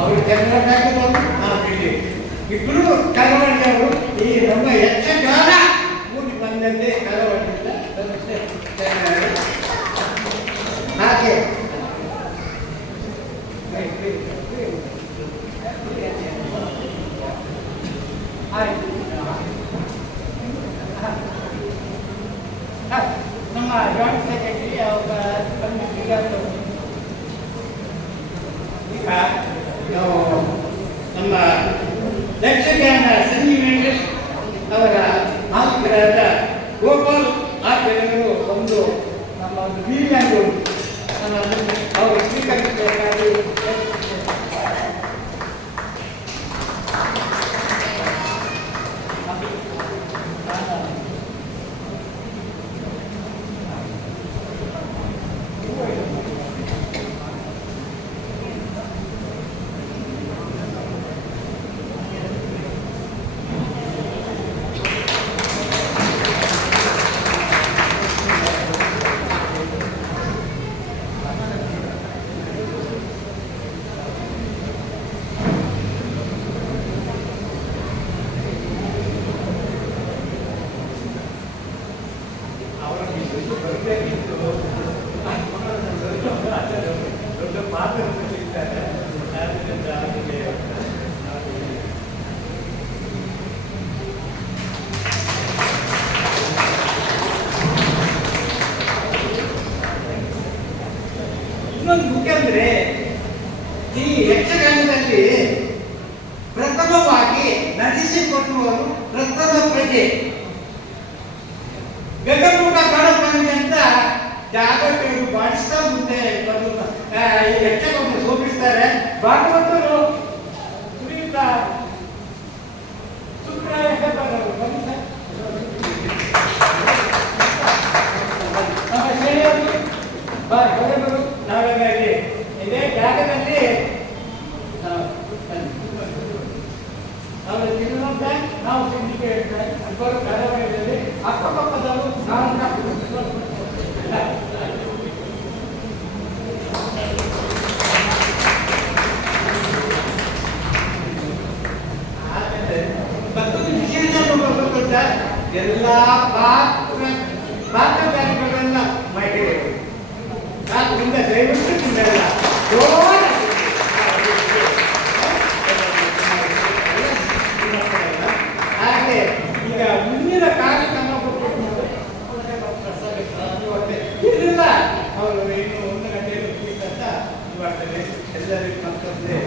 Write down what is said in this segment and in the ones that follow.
ಅವರು ಚಂದ್ರಕಾಂತವರು ನಾವು ಇಲ್ಲಿ ಇಬ್ಬರು ಕಳವಳಿಯವರು ಈ ನಮ್ಮ ಯಕ್ಷಗಾನ ಕೂಡಿ ಬಂದಂತೆ ಕಳವಳಿಯಿಂದ ಹಾಗೆ ನಮ್ಮ ಜಾಯಿಂಟ್ ಸೆಕ್ರೆಟರಿ ಈಗ ನಾವು ನಮ್ಮ ಯಕ್ಷಗಾನ ಸಂಜೀವ್ ವೆಂಕಟೇಶ್ ಅವರ ಮಾಲೀಕರಾದ ಗೋಪಾಲ್ ಆಚಾರ್ಯರು ಒಂದು ನಮ್ಮ ಒಂದು ಬೀರ್ಯಾಂಗ್ ಅವರು ಸ್ವೀಕರಿಸಬೇಕಾಗಿ ಇನ್ನೊಂದು ಮುಖ್ಯ ಅಂದ್ರೆ ಈ ಯಕ್ಷಗಾನದಲ್ಲಿ ಪ್ರಥಮವಾಗಿ ನಟಿಸಿಕೊಟ್ಟುವರು ಪ್ರಥಮ ಪ್ರಜೆ ಗಗಮುಖ ಕಾಡಪ್ಪನಿಗೆ ಅಂತ ಜಾಗೃತಿಗಳು ಬಾಡಿಸ್ತಾ ಮುಂದೆ ಬರುತ್ತ ಈ ಯಕ್ಷಗಾನ ಶೋಭಿಸ್ತಾರೆ. ಭಾಗವತರು ಕುರಿತ ಸುಬ್ರಾಯ ನಾವಾಗಿ ಇದೇ ಜಾಗದಲ್ಲಿ ಅವರು ತಿನ್ನುವಂತೆ ನಾವು ತಿಂಡಿಗೆ ಅಬ್ಬರು ಕರಾವಳಿಯಲ್ಲಿ ಅಕ್ಕಪಕ್ಕದವರು ಮತ್ತೊಂದು ವಿಶೇಷ ಗೊತ್ತ ಎಲ್ಲ ಪಾತ್ರಧಾರಿಗಳೆಲ್ಲ ಮಹಿಳೆಯರು ಮುಂದೆ ದಯವಿಟ್ಟು ತಿಂದಲ್ಲ ಹಾಗೆ ಈಗ ಮುಂದಿನ ಕಾರ್ಯಕ್ರಮ ಇಲ್ಲ ಅವರು ಇನ್ನು 1 ಗಂಟೆಗೆ ಮುಗಿಸಂತ ಮಾಡ್ತಾರೆ. ಎಲ್ಲರಿಗೂ ಮತ್ತೊಂದೇ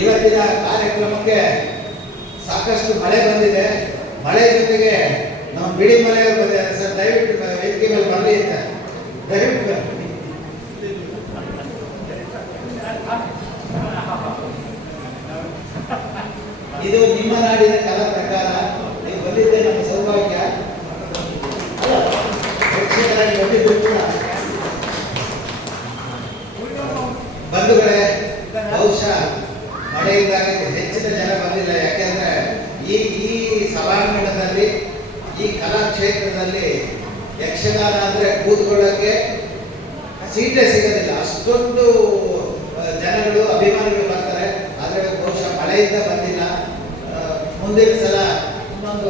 ಇವತ್ತಿನ ಕಾರ್ಯಕ್ರಮಕ್ಕೆ ಸಾಕಷ್ಟು ಮಳೆ ಬಂದಿದೆ. ಮಳೆ ಜೊತೆಗೆ ನಾವು ಬಿಳಿ ಮಳೆಯವರು ಬಂದಿದ್ದಾರೆ ಸರ್. ದಯವಿಟ್ಟು ವೇದಿಕೆ ಮೇಲೆ ಬರಲಿ ಅಂತ ದಯವಿಟ್ಟು ಇದು ನಿಮ್ಮ ನಾಡಿನ ಕಲಾ ಪ್ರಕಾರ ನೀವು ಬಂದಿದ್ದೆ ನಮ್ಮ ಸೌಭಾಗ್ಯ. ಯಕ್ಷಗಾನ ಬಂದಿದ್ದು ಕೂಡ ಬಂಧುಗಳೇ, ಬಹುಶಃ ಮಳೆಯಿಂದಾಗಿ ಹೆಚ್ಚಿನ ಜನ ಬಂದಿಲ್ಲ. ಯಾಕೆಂದ್ರೆ ಈ ಸಭಾಂಗಣದಲ್ಲಿ ಈ ಕಲಾಕ್ಷೇತ್ರದಲ್ಲಿ ಯಕ್ಷಗಾನ ಅಂದ್ರೆ ಕೂತ್ಕೊಳ್ಳೋಕ್ಕೆ ಸೀಟೇ ಸಿಗೋದಿಲ್ಲ. ಅಷ್ಟೊಂದು ಜನಗಳು ಅಭಿಮಾನಿಗಳು ಬರ್ತಾರೆ. ಆದರೆ ಬಹುಶಃ ಮಳೆಯಿಂದ ಬಂದಿಲ್ಲ. ಮುಂದಿನ ಸಲ ಇನ್ನೊಂದು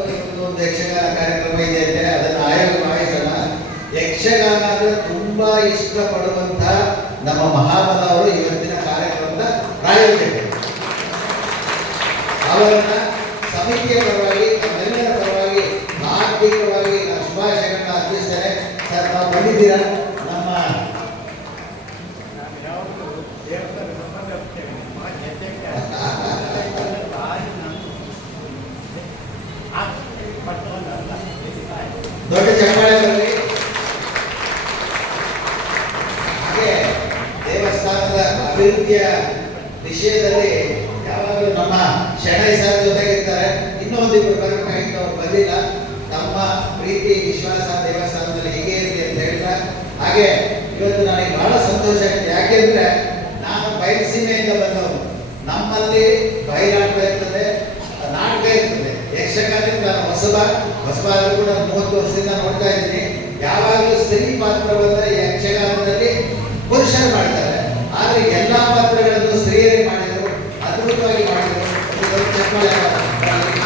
ಯಕ್ಷಗಾನ ಕಾರ್ಯಕ್ರಮ ಇದೆ ಅಂದ್ರೆ ಅದನ್ನು ಆಯೋಜಿಸೋಣ. ಯಕ್ಷಗಾನ ಅಂದ್ರೆ ತುಂಬಾ ಇಷ್ಟಪಡುವಂತ ನಮ್ಮ ಮಹಾಬಲ ಅವರು ಇವತ್ತಿನ ಕಾರ್ಯಕ್ರಮದ ಪ್ರಾಯೋಜಕರು. ಅವರನ್ನ ಸಮಿತಿಯ ಪರವಾಗಿ ನಮ್ಮೆಲ್ಲರ ಪರವಾಗಿ ಆರ್ಥಿಕವಾಗಿ ನಾನು ಶುಭಾಶಯಗಳನ್ನ ಅರ್ಪಿಸ್ತೇನೆ. ಸರ್, ನಾವು ಬಂದಿದ್ದೀರಾ ನಮ್ಮ ದೊಡ್ಡ ಚಪ್ಪಾಳೆ ಬರಲಿ. ಹಾಗೆ ದೇವಸ್ಥಾನದ ಅಭಿವೃದ್ಧಿಯ ವಿಷಯದಲ್ಲಿ ಯಾವಾಗಲೂ ನಮ್ಮ ಶೆಣೈ ಸರ್ ಜೊತೆಗಿರ್ತಾರೆ. ಇನ್ನೊಂದಿಬ್ಬರು ಬರಬೇಕಾಗಿತ್ತು, ಅವ್ರು ಬಂದಿಲ್ಲ. ತಮ್ಮ ಪ್ರೀತಿ ವಿಶ್ವಾಸ ದೇವಸ್ಥಾನದಲ್ಲಿ ಹೀಗೆ ಇರಲಿ ಅಂತ ಹೇಳ್ತಾ, ಹಾಗೆ ಇವತ್ತು ನನಗೆ ಬಹಳ ಸಂತೋಷ ಆಗಿದೆ. ಯಾಕೆಂದ್ರೆ ನಾನು ಬಯಲುಸೀಮೆಯಿಂದ ಬಂದವನು. ನಮ್ಮಲ್ಲಿ ಬಯಲಾಟ ಇರ್ತದೆ, ನಾಟಕ ಇರ್ತದೆ. ಹೊಸಬಾದ್ರು ಕೂಡ 30 ವರ್ಷದಿಂದ ನೋಡ್ತಾ ಇದ್ದೀನಿ. ಯಾವಾಗಲೂ ಸ್ತ್ರೀ ಪಾತ್ರವನ್ನ ಈ ಯಕ್ಷಗಾನದಲ್ಲಿ ಪುರುಷರು ಮಾಡ್ತಾರೆ, ಆದ್ರೆ ಎಲ್ಲಾ ಪಾತ್ರಗಳನ್ನು ಸ್ತ್ರೀಯರೇ ಮಾಡಿದ್ರು, ಅದ್ಭುತವಾಗಿ ಮಾಡಿದ್ರು. ಒಂದು ದೊಡ್ಡ ಚಪ್ಪಾಳೆ ಬರಲಿ.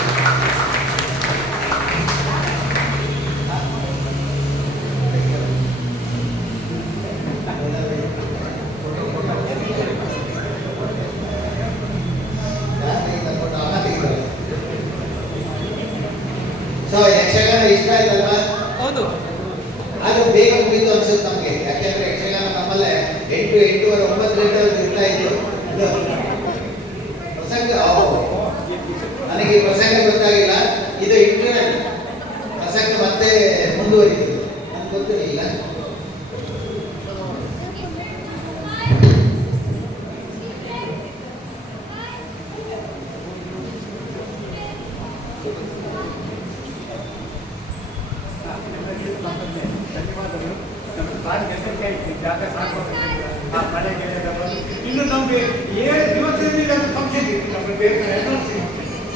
ಸೊ ಯಕ್ಷಗಾನ ಇಷ್ಟ ಆಯ್ತಲ್ವಾ? ಹೌದು. ಆದ್ರೂ ಬೇಗ ಮುಗಿತು ಅನ್ಸುತ್ತೆ ನಮ್ಗೆ. ಯಾಕೆಂದ್ರೆ ಯಕ್ಷಗಾನ ನಮ್ಮಲ್ಲೇ 8, 8:30, 9 ಗಂಟೆ ಇರ್ತಾ ಇತ್ತು. ಪ್ರಸಂಗ ನನಗೆ ಈ ಪ್ರಸಂಗ ಗೊತ್ತಾಗಿಲ್ಲ. ಇದು ಇಂಟರ್ನೆಟ್ ಪ್ರಸಂಗ ಮತ್ತೆ ಮುಂದುವರಿಯುವುದು ನನ್ಗೆ ಗೊತ್ತಿರಲಿಲ್ಲ. ಧನ್ಯವಾದಗಳು. ಇನ್ನು ನಮಗೆ 7 ದಿವಸದಿಂದ ಫಂಕ್ಷನ್ ಇತ್ತು. ನಮ್ಮ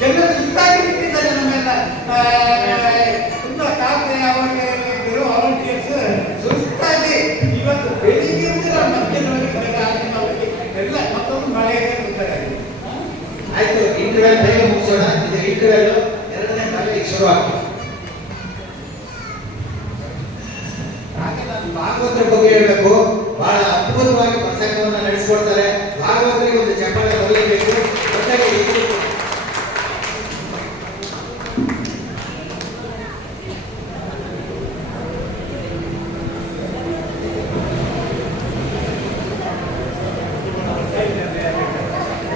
ಎಲ್ಲ ಸುತ್ತಾಗಿ ಬಿಟ್ಟಿದ್ದಾರೆ. ನಮ್ಮೆಲ್ಲ ತುಂಬ ಕಾಫೆ ಅವರಿಗೆ ವಾಲಂಟಿಯರ್ಸ್ ಸುಸ್ತಾಗಿ ಇವತ್ತು ಬೆಳಿಗ್ಗೆ ಮಧ್ಯಾಹ್ನವರೆಗೆ ಎಲ್ಲ ಮತ್ತೊಂದು ಮಳೆ ಇರ್ತಾರೆ. ಆಯ್ತು, ಇಂಟರ್ವ್ಯೂ ಬೇಗ ಮುಗಿಸೋಣ. ಇದು ಇಂಟರ್ವ್ಯೂ 2ನೇ ಬಾರಿಗೆ ಶುರು ಆಗ್ತದೆ. ಭಾಗವತರ ಬಗ್ಗೆ ಹೇಳಬೇಕು. ಬಹಳ ಅದ್ಭುತವಾಗಿ